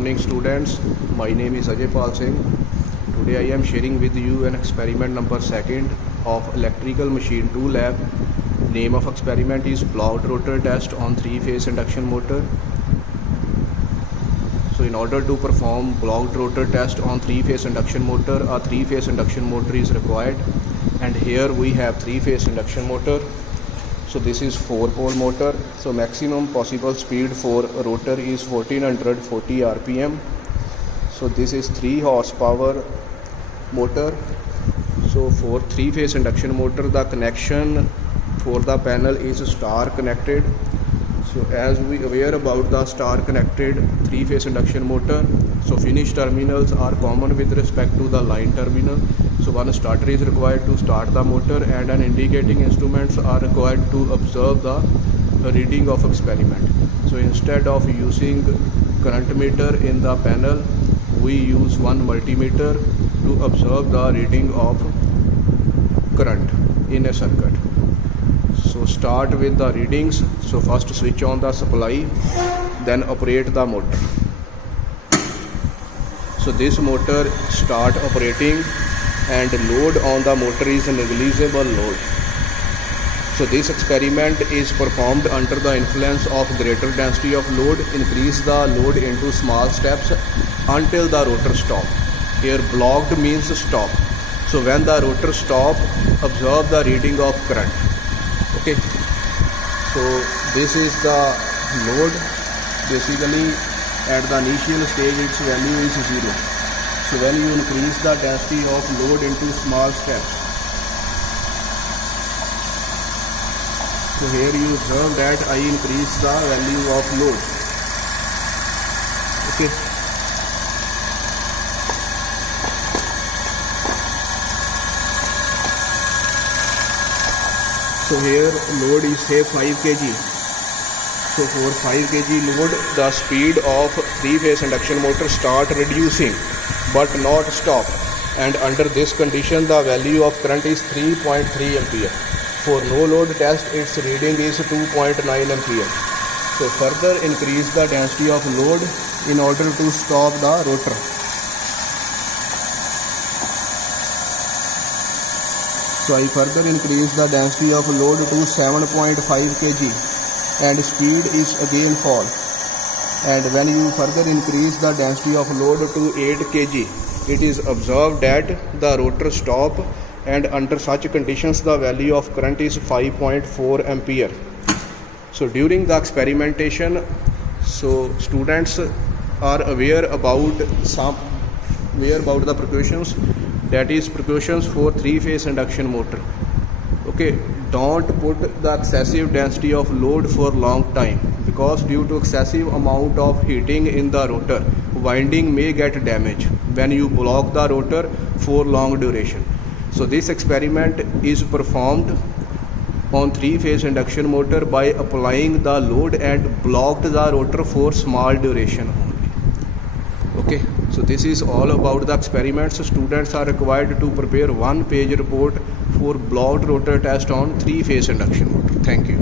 morning students, my name is Ajay Pal Singh. Today I am sharing with you an experiment number 2 of electrical machine 2 lab. Name of experiment is blocked rotor test on 3-phase induction motor. So in order to perform blocked rotor test on 3-phase induction motor, a 3-phase induction motor is required, and here we have 3-phase induction motor. So this is 4-pole motor. So maximum possible speed for rotor is 1440 rpm. So this is 3 horsepower motor. So for 3-phase induction motor, the connection for the panel is star connected. So as we aware about the star connected 3-phase induction motor, so finish terminals are common with respect to the line terminal. So one starter is required to start the motor, and an indicating instruments are required to observe the reading of experiment. So instead of using current meter in the panel, we use one multimeter to observe the reading of current in a circuit. So start with the readings. So first switch on the supply, then operate the motor. So this motor start operating, and load on the motor is a negligible load. So this experiment is performed under the influence of greater density of load. Increase the load into small steps until the rotor stop. Here blocked means stop. So when the rotor stop, observe the reading of current. Okay, so this is the load. Basically at the initial stage its value is 0. So when you increase the density of load into small steps, so here you observe that I increase the value of load. Okay, so here load is say 5 kg. So for 5 kg load, the speed of 3-phase induction motor start reducing but not stop, and under this condition the value of current is 3.3 ampere. For no load test, its reading is 2.9 ampere. So further increase the density of load in order to stop the rotor. So I further increase the density of load to 7.5 kg, and speed is again fall. And when you further increase the density of load to 8 kg, it is observed that the rotor stop, and under such conditions the value of current is 5.4 ampere. So during the experimentation, so students are aware about the precautions, that is precautions for 3-phase induction motor. Okay, don't put the excessive density of load for long time, because due to excessive amount of heating in the rotor, winding may get damaged when you block the rotor for long duration. So this experiment is performed on 3-phase induction motor by applying the load and blocked the rotor for small duration only. Okay, so this is all about the experiments. Students are required to prepare 1-page report for blocked rotor test on 3-phase induction motor. Thank you.